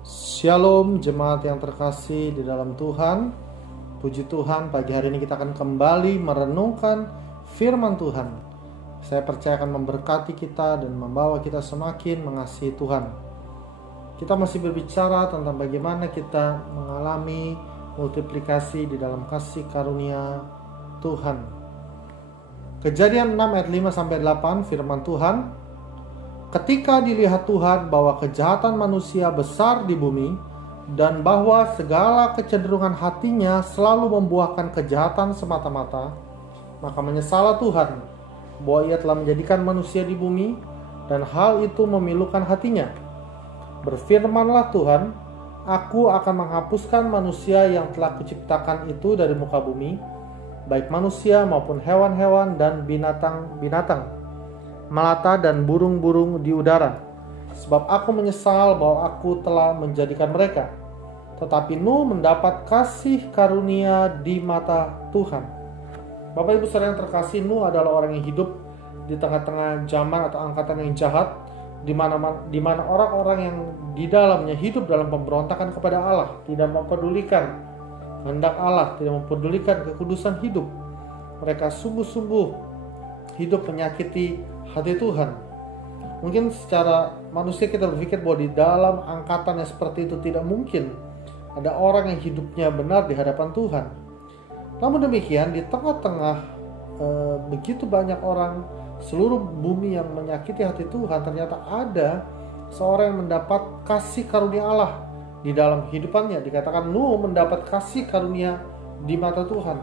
Shalom jemaat yang terkasih di dalam Tuhan. Puji Tuhan, pagi hari ini kita akan kembali merenungkan firman Tuhan. Saya percaya akan memberkati kita dan membawa kita semakin mengasihi Tuhan. Kita masih berbicara tentang bagaimana kita mengalami multiplikasi di dalam kasih karunia Tuhan. Kejadian 6 ayat 5-8 firman Tuhan. Ketika dilihat Tuhan bahwa kejahatan manusia besar di bumi dan bahwa segala kecenderungan hatinya selalu membuahkan kejahatan semata-mata, maka menyesallah Tuhan bahwa ia telah menjadikan manusia di bumi dan hal itu memilukan hatinya. Berfirmanlah Tuhan, aku akan menghapuskan manusia yang telah kuciptakan itu dari muka bumi, baik manusia maupun hewan-hewan dan binatang-binatang melata dan burung-burung di udara, sebab aku menyesal bahwa aku telah menjadikan mereka. Tetapi Nuh mendapat kasih karunia di mata Tuhan. Bapak Ibu saudara yang terkasih, Nuh adalah orang yang hidup di tengah-tengah zaman atau angkatan yang jahat, di mana orang-orang yang di dalamnya hidup dalam pemberontakan kepada Allah, tidak mempedulikan kehendak Allah, tidak mempedulikan kekudusan hidup. Mereka sungguh-sungguh hidup menyakiti hati Tuhan. Mungkin secara manusia kita berpikir bahwa di dalam angkatan yang seperti itu tidak mungkin ada orang yang hidupnya benar di hadapan Tuhan. Namun demikian, di tengah-tengah begitu banyak orang seluruh bumi yang menyakiti hati Tuhan, ternyata ada seorang yang mendapat kasih karunia Allah di dalam hidupannya. Dikatakan Nuh mendapat kasih karunia di mata Tuhan.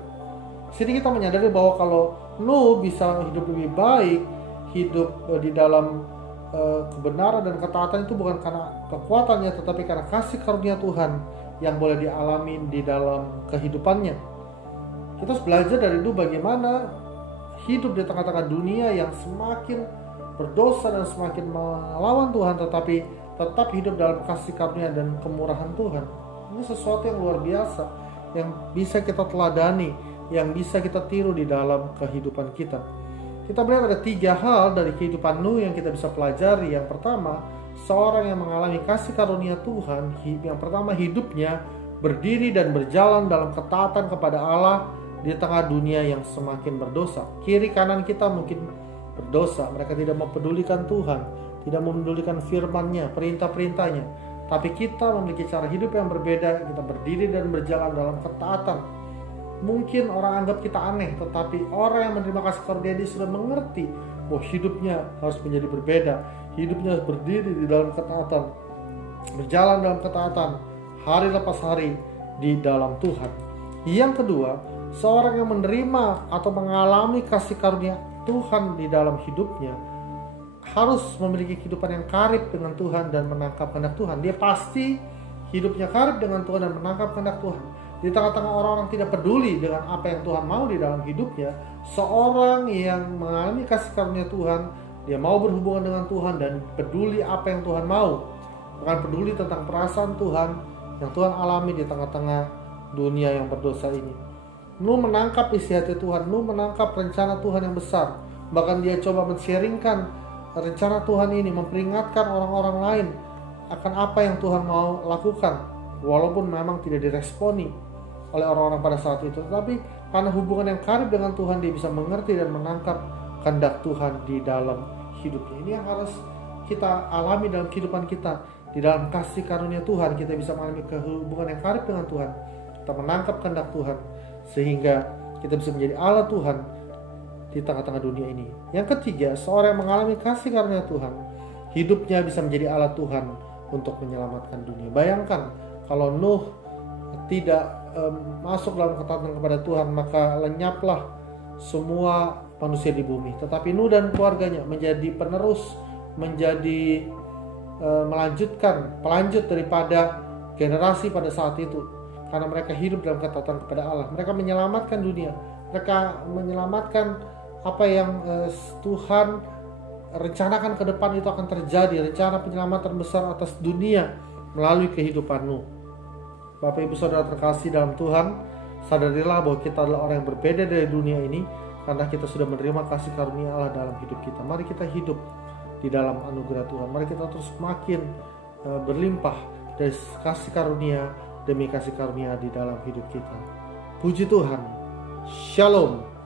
Sini kita menyadari bahwa kalau Nuh bisa hidup lebih baik, hidup di dalam kebenaran dan ketaatan, itu bukan karena kekuatannya, tetapi karena kasih karunia Tuhan yang boleh dialami di dalam kehidupannya. Kita harus belajar dari itu bagaimana hidup di tengah-tengah dunia yang semakin berdosa dan semakin melawan Tuhan, tetapi tetap hidup dalam kasih karunia dan kemurahan Tuhan. Ini sesuatu yang luar biasa, yang bisa kita teladani, yang bisa kita tiru di dalam kehidupan kita. Kita melihat ada 3 hal dari kehidupan Nuh yang kita bisa pelajari. Yang pertama, seorang yang mengalami kasih karunia Tuhan, yang pertama hidupnya berdiri dan berjalan dalam ketaatan kepada Allah di tengah dunia yang semakin berdosa. Kiri kanan kita mungkin berdosa, mereka tidak mempedulikan Tuhan, tidak memedulikan firman-Nya, perintah-perintahnya. Tapi kita memiliki cara hidup yang berbeda, kita berdiri dan berjalan dalam ketaatan. Mungkin orang anggap kita aneh, tetapi orang yang menerima kasih karunia dia sudah mengerti bahwa hidupnya harus menjadi berbeda. Hidupnya harus berdiri di dalam ketaatan, berjalan dalam ketaatan, hari lepas hari di dalam Tuhan. Yang kedua, seorang yang menerima atau mengalami kasih karunia Tuhan di dalam hidupnya harus memiliki kehidupan yang karib dengan Tuhan dan menangkap kehendak Tuhan. Dia pasti hidupnya karib dengan Tuhan dan menangkap kehendak Tuhan. Di tengah-tengah orang-orang tidak peduli dengan apa yang Tuhan mau di dalam hidupnya, seorang yang mengalami kasih karunia Tuhan, dia mau berhubungan dengan Tuhan dan peduli apa yang Tuhan mau, bukan peduli tentang perasaan Tuhan yang Tuhan alami di tengah-tengah dunia yang berdosa ini. Nuh menangkap isi hati Tuhan, Nuh menangkap rencana Tuhan yang besar. Bahkan dia coba men-sharingkan rencana Tuhan ini, memperingatkan orang-orang lain akan apa yang Tuhan mau lakukan, walaupun memang tidak diresponi oleh orang-orang pada saat itu. Tapi karena hubungan yang karib dengan Tuhan, dia bisa mengerti dan menangkap kehendak Tuhan di dalam hidupnya. Ini yang harus kita alami dalam kehidupan kita. Di dalam kasih karunia Tuhan, kita bisa mengalami hubungan yang karib dengan Tuhan. Kita menangkap kehendak Tuhan, sehingga kita bisa menjadi Allah Tuhan di tengah-tengah dunia ini. Yang ketiga, seorang yang mengalami kasih karunia Tuhan, hidupnya bisa menjadi Allah Tuhan untuk menyelamatkan dunia. Bayangkan kalau Nuh tidak masuk dalam ketaatan kepada Tuhan, maka lenyaplah semua manusia di bumi. Tetapi Nuh dan keluarganya menjadi penerus, menjadi pelanjut daripada generasi pada saat itu, karena mereka hidup dalam ketaatan kepada Allah. Mereka menyelamatkan dunia, mereka menyelamatkan apa yang Tuhan rencanakan ke depan itu akan terjadi, rencana penyelamatan besar atas dunia melalui kehidupan Nuh. Bapak Ibu Saudara terkasih dalam Tuhan, sadarilah bahwa kita adalah orang yang berbeda dari dunia ini karena kita sudah menerima kasih karunia Allah dalam hidup kita. Mari kita hidup di dalam anugerah Tuhan. Mari kita terus makin berlimpah dari kasih karunia demi kasih karunia di dalam hidup kita. Puji Tuhan. Shalom.